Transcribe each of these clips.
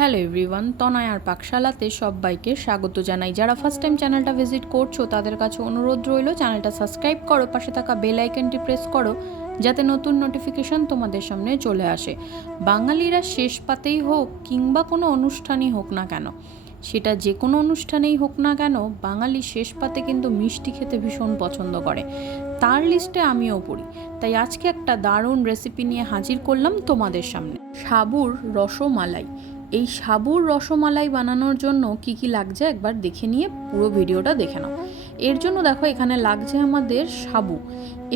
Hello everyone, তনয় আর পাকশালাতে সবাইকে স্বাগত জানাই। যারা ফার্স্ট টাইম চ্যানেলটা ভিজিট করছ, তাদের কাছে অনুরোধ রইল চ্যানেলটা সাবস্ক্রাইব করো, পাশে থাকা বেল আইকনটি প্রেস করো, যাতে নতুন নোটিফিকেশন তোমাদের সামনে চলে আসে। বাঙালিরা শেষ পাতেই হোক কিংবা কোনো অনুষ্ঠানই হোক না কেন, সেটা যে কোনো অনুষ্ঠানেই হোক না কেন, বাঙালি শেষ পাতে কিন্তু মিষ্টি খেতে ভীষণ পছন্দ করে। তার লিস্টে আমিও পড়ি। তাই আজকে একটা দারুণ রেসিপি নিয়ে হাজির করলাম তোমাদের সামনে। সাবুর রসমালাই। এই সাবুর রসমালাই বানানোর জন্য কি কি লাগছে একবার দেখে নিয়ে পুরো ভিডিওটা দেখে নাও। এর জন্য দেখো এখানে লাগছে আমাদের সাবু।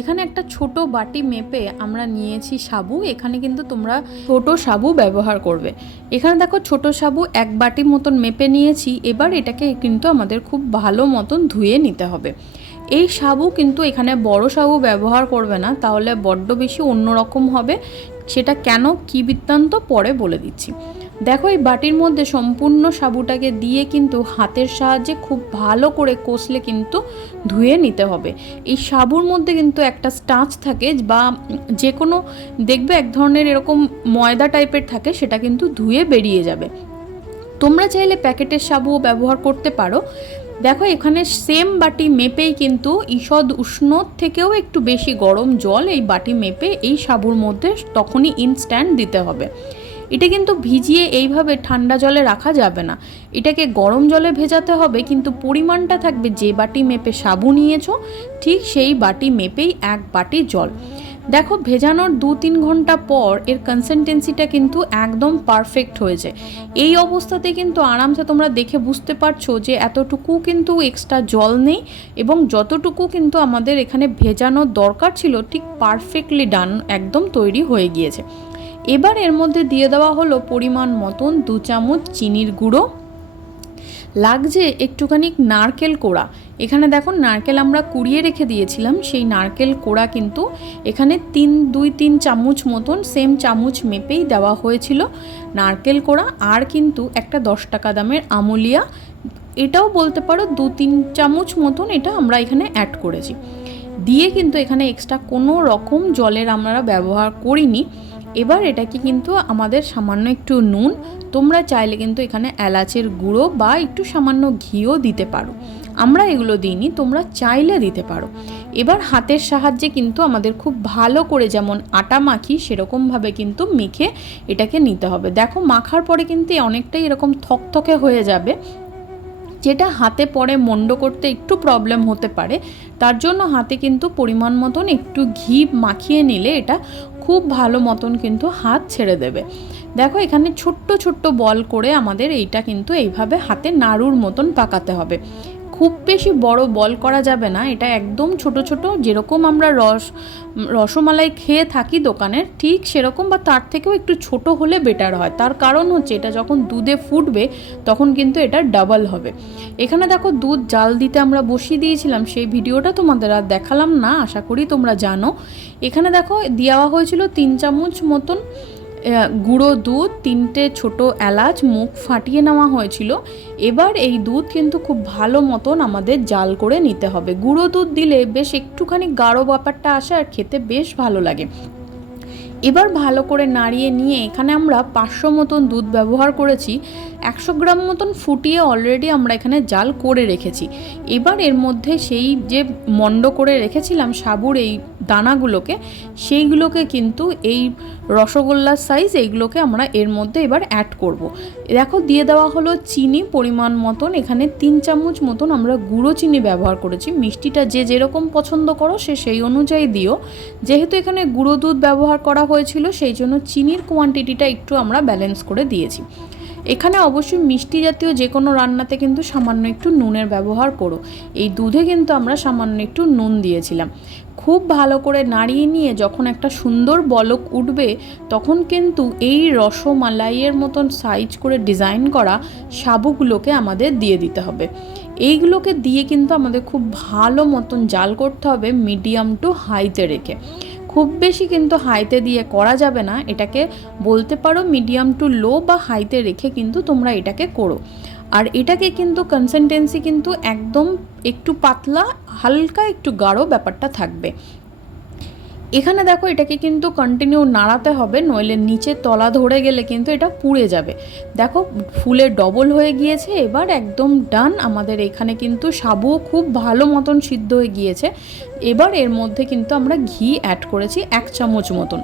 এখানে একটা ছোট বাটি মেপে আমরা নিয়েছি সাবু। এখানে কিন্তু তোমরা ছোট সাবু ব্যবহার করবে। এখানে দেখো ছোট সাবু এক বাটি মতন মেপে নিয়েছি। এবার এটাকে কিন্তু আমাদের খুব ভালো মতন ধুয়ে নিতে হবে। এই সাবু কিন্তু এখানে বড় সাবু ব্যবহার করবে না, তাহলে বড্ড বেশি অন্যরকম হবে। সেটা কেন, কি বৃত্তান্ত পরে বলে দিচ্ছি। দেখো, এই বাটির মধ্যে সম্পূর্ণ সাবুটাকে দিয়ে কিন্তু হাতের সাহায্যে খুব ভালো করে কষলে কিন্তু ধুয়ে নিতে হবে। এই সাবুর মধ্যে কিন্তু একটা স্টাচ থাকে বা যে কোনো দেখবে এক ধরনের এরকম ময়দা টাইপের থাকে, সেটা কিন্তু ধুয়ে বেরিয়ে যাবে। তোমরা চাইলে প্যাকেটের সাবুও ব্যবহার করতে পারো। দেখো, এখানে সেম বাটি মেপেই কিন্তু ঈষদ উষ্ণ থেকেও একটু বেশি গরম জল এই বাটি মেপে এই সাবুর মধ্যে তখনই ইনস্ট্যান্ট দিতে হবে। এটা কিন্তু ভিজিয়ে এইভাবে ঠান্ডা জলে রাখা যাবে না। এটাকে গরম জলে ভেজাতে হবে, কিন্তু পরিমাণটা থাকবে যে বাটি মেপে সাবু নিয়েছো, ঠিক সেই বাটি মেপেই এক বাটি জল। দেখো, ভেজানোর দু তিন ঘণ্টা পর এর কনসিস্টেন্সিটা কিন্তু একদম পারফেক্ট হয়েছে এই অবস্থাতে কিন্তু আরামসে তোমরা দেখে বুঝতে পারছ যে এতটুকু কিন্তু এক্সট্রা জল নেই এবং যতটুকু কিন্তু আমাদের এখানে ভেজানোর দরকার ছিল, ঠিক পারফেক্টলি ডান একদম তৈরি হয়ে গিয়েছে। এবার এর মধ্যে দিয়ে দেওয়া হলো পরিমাণ মতন দু চামচ চিনির গুঁড়ো। লাগছে একটুখানি নারকেল কোড়া। এখানে দেখো নারকেল আমরা কুড়িয়ে রেখে দিয়েছিলাম, সেই নারকেল কোড়া কিন্তু এখানে তিন, দুই, তিন চামচ মতন সেম চামচ মেপেই দেওয়া হয়েছিল নারকেল কোড়া আর কিন্তু একটা দশ টাকা দামের আমুলিয়া। এটাও বলতে পারো দু, তিন চামচ মতন এটা আমরা এখানে অ্যাড করেছি। দিয়ে কিন্তু এখানে এক্সট্রা কোনো রকম জলের আমরা ব্যবহার করিনি। এবার এটাকে কিন্তু আমাদের সামান্য একটু নুন, তোমরা চাইলে কিন্তু এখানে এলাচের গুঁড়ো বা একটু সামান্য ঘিও দিতে পারো। আমরা এগুলো দিইনি, তোমরা চাইলে দিতে পারো। এবার হাতের সাহায্যে কিন্তু আমাদের খুব ভালো করে যেমন আটা মাখি, সেরকমভাবে কিন্তু মেখে এটাকে নিতে হবে। দেখো, মাখার পরে কিন্তু অনেকটাই এরকম থকথকে হয়ে যাবে। যেটা হাতে পরে মন্ড করতে একটু প্রবলেম হতে পারে, তার জন্য হাতে কিন্তু পরিমাণ মতন একটু ঘি মাখিয়ে নিলে এটা খুব ভালো মতন কিন্তু হাত ছেড়ে দেবে। দেখো এখানে ছোট্ট ছোট্ট বল করে আমাদের এইটা কিন্তু এইভাবে হাতে নাড়ুর মতন পাকাতে হবে। খুব বেশি বড় বল করা যাবে না। এটা একদম ছোট ছোট। যেরকম আমরা রস, রসমালাই খেয়ে থাকি দোকানের, ঠিক সেরকম বা তার থেকেও একটু ছোট হলে বেটার হয়। তার কারণ হচ্ছে এটা যখন দুধে ফুটবে, তখন কিন্তু এটা ডাবল হবে। এখানে দেখো দুধ জাল দিতে আমরা বসিয়ে দিয়েছিলাম, সেই ভিডিওটা তোমাদের আর দেখালাম না, আশা করি তোমরা জানো। এখানে দেখো দেওয়া হয়েছিল তিন চামচ মতন গুঁড়ো দুধ, তিনটে ছোট এলাচ, মুখ ফাটিয়ে নেওয়া হয়েছিল। এবার এই দুধ কিন্তু খুব ভালো মতন আমাদের জাল করে নিতে হবে। গুঁড়ো দুধ দিলে বেশ একটুখানি গাঢ় ব্যাপারটা আসে আর খেতে বেশ ভালো লাগে। এবার ভালো করে নাড়িয়ে নিয়ে এখানে আমরা পাঁচশো মতন দুধ ব্যবহার করেছি। একশো গ্রাম মতন ফুটিয়ে অলরেডি আমরা এখানে জাল করে রেখেছি। এবার এর মধ্যে সেই যে মন্ড করে রেখেছিলাম সাবুর এই দানাগুলোকে, সেইগুলোকে কিন্তু এই রসগোল্লার সাইজ এইগুলোকে আমরা এর মধ্যে এবার অ্যাড করব। দেখো দিয়ে দেওয়া হলো চিনি পরিমাণ মতন, এখানে তিন চামচ মতন আমরা গুঁড়ো চিনি ব্যবহার করেছি। মিষ্টিটা যে যেরকম পছন্দ করো সে সেই অনুযায়ী দিও। যেহেতু এখানে গুঁড়ো দুধ ব্যবহার করা হয়েছিল, সেই জন্য চিনির কোয়ান্টিটিটা একটু আমরা ব্যালেন্স করে দিয়েছি। এখানে অবশ্যই মিষ্টি জাতীয় যে কোনো রান্নাতে কিন্তু সামান্য একটু নুনের ব্যবহার করো। এই দুধে কিন্তু আমরা সামান্য একটু নুন দিয়েছিলাম। খুব ভালো করে নাড়িয়ে নিয়ে যখন একটা সুন্দর বলক উঠবে, তখন কিন্তু এই রসমালাইয়ের মতন সাইজ করে ডিজাইন করা সাবুগুলোকে আমাদের দিয়ে দিতে হবে। এইগুলোকে দিয়ে কিন্তু আমাদের খুব ভালো মতন জাল করতে হবে মিডিয়াম টু হাইতে রেখে। খুব বেশি কিন্তু হাইতে দিয়ে করা যাবে না। এটাকে বলতে পারো মিডিয়াম টু লো বা হাইতে রেখে কিন্তু তোমরা এটাকে করো। আর এটাকে কিন্তু কনসিস্টেন্সি কিন্তু একদম একটু পাতলা, হালকা একটু গাঢ় ব্যাপারটা থাকবে। এখানে দেখো এটাকে কিন্তু কন্টিনিউ নাড়াতে হবে, নইলে নিচে তলা ধরে গেলে কিন্তু এটা পুড়ে যাবে। দেখো, ফুলে ডবল হয়ে গিয়েছে, এবার একদম ডান আমাদের এখানে কিন্তু সাবুও খুব ভালো মতন সিদ্ধ হয়ে গিয়েছে। এবার এর মধ্যে কিন্তু আমরা ঘি অ্যাড করেছি এক চামচ মতন।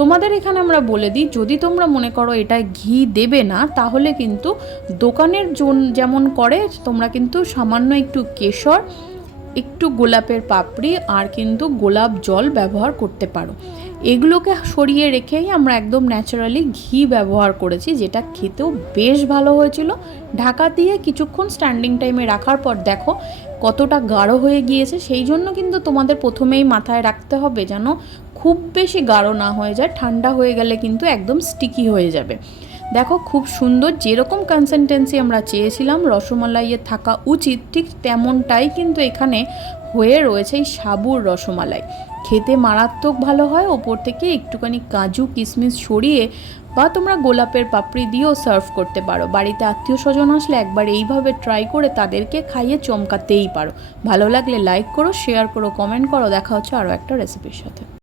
তোমাদের এখানে আমরা বলে দিই, যদি তোমরা মনে করো এটা ঘি দেবে না, তাহলে কিন্তু দোকানের জন যেমন করে, তোমরা কিন্তু সামান্য একটু কেশর একটু গোলাপের পাপড়ি আর কিন্তু গোলাপ জল ব্যবহার করতে পারো। এগুলোকে সরিয়ে রেখেই আমরা একদম ন্যাচারালি ঘি ব্যবহার করেছি, যেটা খেতেও বেশ ভালো হয়েছিল। ঢাকা দিয়ে কিছুক্ষণ স্ট্যান্ডিং টাইমে রাখার পর দেখো কতটা গাঢ় হয়ে গিয়েছে। সেই জন্য কিন্তু তোমাদের প্রথমেই মাথায় রাখতে হবে যেন খুব বেশি গাঢ় না হয়ে যায়, ঠান্ডা হয়ে গেলে কিন্তু একদম স্টিকি হয়ে যাবে। দেখো, খুব সুন্দর যেরকম কনসিস্টেন্সি আমরা চেয়েছিলাম রসমালাইয়ের থাকা উচিত, ঠিক তেমনটাই কিন্তু এখানে হয়ে রয়েছে এই সাবুর রসমালাই। খেতে মারাত্মক ভালো হয়, ওপর থেকে একটুখানি কাজু কিশমিশ সরিয়ে বা তোমরা গোলাপের পাপড়ি দিয়েও সার্ভ করতে পারো। বাড়িতে আত্মীয় স্বজন আসলে একবার এইভাবে ট্রাই করে তাদেরকে খাইয়ে চমকাতেই পারো। ভালো লাগলে লাইক করো শেয়ার করো কমেন্ট করো। দেখা হচ্ছে আরও একটা রেসিপির সাথে।